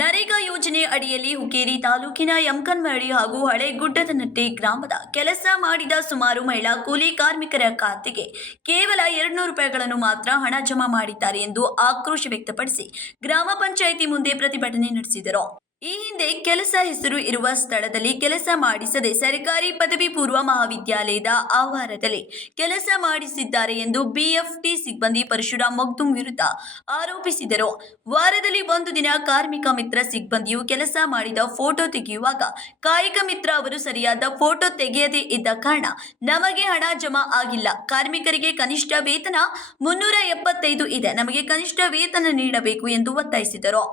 ನರೇಗಾ ಯೋಜನೆ ಅಡಿಯಲ್ಲಿ ಹುಕ್ಕೇರಿ ತಾಲೂಕಿನ ಯಮಕನಮರಡಿ ಹಾಗೂ ಹಳೆಗುಡ್ಡದನಟ್ಟಿ ಗ್ರಾಮದ ಕೆಲಸ ಮಾಡಿದ ಸುಮಾರು ಮಹಿಳಾ ಕೂಲಿ ಕಾರ್ಮಿಕರ ಖಾತೆಗೆ ಕೇವಲ 200 ರೂಪಾಯಿಗಳನ್ನು ಮಾತ್ರ ಹಣ ಜಮಾ ಮಾಡಿದ್ದಾರೆ ಎಂದು ಆಕ್ರೋಶ ವ್ಯಕ್ತಪಡಿಸಿ ಗ್ರಾಮ ಪಂಚಾಯಿತಿ ಮುಂದೆ ಪ್ರತಿಭಟನೆ ನಡೆಸಿದರು. ಈ ಹಿಂದೆ ಕೆಲಸ ಹೆಸರು ಇರುವ ಸ್ಥಳದಲ್ಲಿ ಕೆಲಸ ಮಾಡಿಸದೆ ಸರ್ಕಾರಿ ಪದವಿ ಪೂರ್ವ ಮಹಾವಿದ್ಯಾಲಯದ ಆವರಣದಲ್ಲಿ ಕೆಲಸ ಮಾಡಿಸಿದ್ದಾರೆ ಎಂದು ಬಿಎಫ್ಟಿ ಸಿಬ್ಬಂದಿ ಪರಶುರಾಮ್ ಮಗ್ದುಂ ವಿರುದ್ಧ ಆರೋಪಿಸಿದರು. ವಾರದಲ್ಲಿ ಒಂದು ದಿನ ಕಾರ್ಮಿಕ ಮಿತ್ರ ಸಿಬ್ಬಂದಿಯು ಕೆಲಸ ಮಾಡಿದ ಫೋಟೋ ತೆಗೆಯುವಾಗ ಕಾಯಕ ಮಿತ್ರ ಅವರು ಸರಿಯಾದ ಫೋಟೋ ತೆಗೆಯದೇ ಇದ್ದ ಕಾರಣ ನಮಗೆ ಹಣ ಜಮಾ ಆಗಿಲ್ಲ. ಕಾರ್ಮಿಕರಿಗೆ ಕನಿಷ್ಠ ವೇತನ 375 ಇದೆ. ನಮಗೆ ಕನಿಷ್ಠ ವೇತನ ನೀಡಬೇಕು ಎಂದು ಒತ್ತಾಯಿಸಿದರು.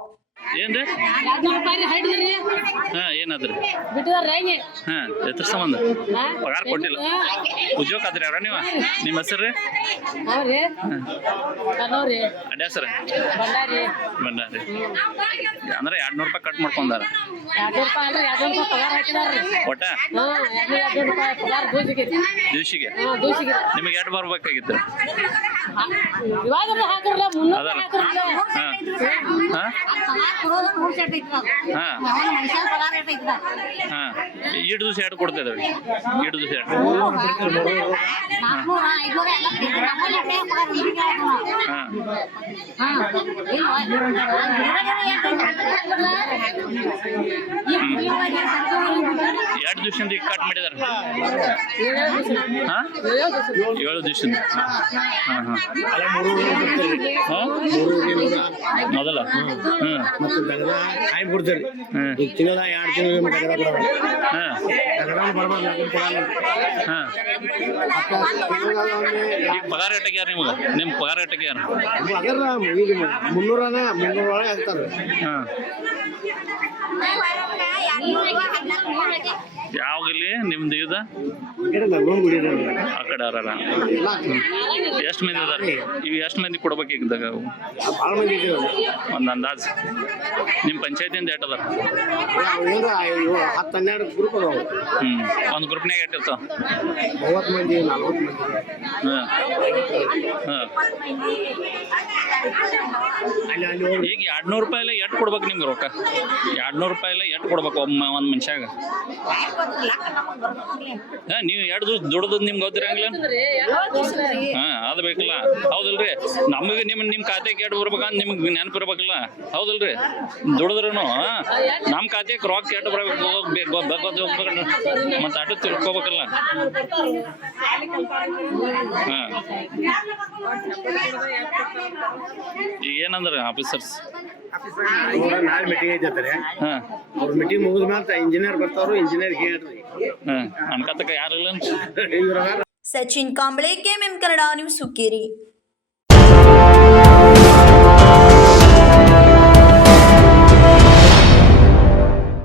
ಏನ್ರಿ ಏನಾದ್ರಿ ಎದ್ರ ಸಂಬಂಧ ಪಗಾರ ಕೊಟ್ಟಿಲ್ಲ ಉದ್ಯೋಗ ಆದ್ರಿ ಅವ್ರ ನೀವು ನಿಮ್ಮ ಹೆಸರು ರೀ ಅಡ್ಯಾಸರ ಭಂಡಾರಿ ಅಂದ್ರೆ 200 ರೂಪಾಯಿ ಕಟ್ ಮಾಡ್ಕೊಂಡಾರ ಒಟ್ಟ ದಿವ್ಸಿಗೆ ನಿಮಗೆ ಎಷ್ಟು ಬರ್ಬೇಕಾಗಿತ್ತು ಇಷ್ಟು ದಿವಸ ಎರಡು ಕೊಡ್ತಾ ಇದಾವೆ ಇಷ್ಟು ದಿವಸ ಎರಡು ದಿವಸದಿಂದ ಕಟ್ ಮಾಡಿದಾರೆ 7 ದಿವಸದಿಂದ ಮೊದಲ ತಿಂಗಳ 2 ತಿಂಗಳು ಈಗ ಪಗಾರ ಎಟ್ಟಕ್ಕೆ ಯಾರು ನಿಮ್ಗೆ ನಿಮ್ಮ ಪಗಾರ ಎಟ್ಟಕ್ಕೆ ಯಾರು 300 ಒಳಗೆ ಆಗ್ತಾರೆ. ಯಾವಾಗಲಿ ನಿಮ್ದು ಇದ ಆ ಕಡೆ ಅರ ಎಷ್ಟು ಮಂದಿ ಅದಾರ ಇವು ಎಷ್ಟು ಮಂದಿ ಕೊಡ್ಬೇಕಾಗ ಒಂದು ಅಂದಾಜು ನಿಮ್ಮ ಪಂಚಾಯತಿಯಿಂದ ಎಷ್ಟು ಅದಾರ 10-12 ಗ್ರೂಪ್ ಅದಾವ. ಒಂದು ಗ್ರೂಪ್ನಾಗ ಎಷ್ಟು ಇರ್ತಾವ 30 ಮಂದಿ 40 ಮಂದಿ. ಈಗ 200 ರೂಪಾಯಿ ಎಷ್ಟು ಕೊಡ್ಬೇಕು ನಿಮ್ಗೆ ರೊಕ್ಕ 200 ರೂಪಾಯಿ ಎಷ್ಟು ಕೊಡ್ಬೇಕು ಒಂದು ಮನುಷ್ಯಾಗ ನೀವು 2 ದಿವಸ ದುಡ್ದು ನಿಮ್ಗೆ ಗೊತ್ತಿರಂಗಿಲ್ಲ ಅದು ಬೇಕಲ್ಲ ಹೌದಲ್ರಿ ನಮಗೆ ನಿಮ್ಮ ಖಾತೆಗೆ ಎಷ್ಟು ಬರ್ಬೇಕಂತ ನಿಮ್ಗೆ ನೆನಪು ಇರ್ಬೇಕಲ್ಲ ಹೌದಲ್ರಿ ದುಡಿದ್ರೂ ನಮ್ಮ ಖಾತೆಗೆ ರೊಕ್ಕ ಎಷ್ಟು ಬರ್ಬೇಕು ಮತ್ತೆ ಅಷ್ಟು ತಿಳ್ಕೊಬೇಕಲ್ಲ ಈಗ ಏನಂದ್ರೆ ಆಫೀಸರ್ಸ್ ನಾಳೆ ಮೀಟಿಂಗ್ ಐತೆ ಅವ್ರ ಮೀಟಿಂಗ್ ಮುಗಿದ ಮೇಲೆ ಇಂಜಿನಿಯರ್ ಬರ್ತಾವ್ರು ಇಂಜಿನಿಯರ್ ಹೇಳ್ರಿ ಅನ್ಕತಕ್ಕ ಯಾರಿಲ್ಲ ಸಚಿನ್ ಕಾಂಬ್ಳೆ, ಕೆಎಂಎಂ ಕನ್ನಡ ನ್ಯೂಸ್, ಹುಕ್ಕೇರಿ.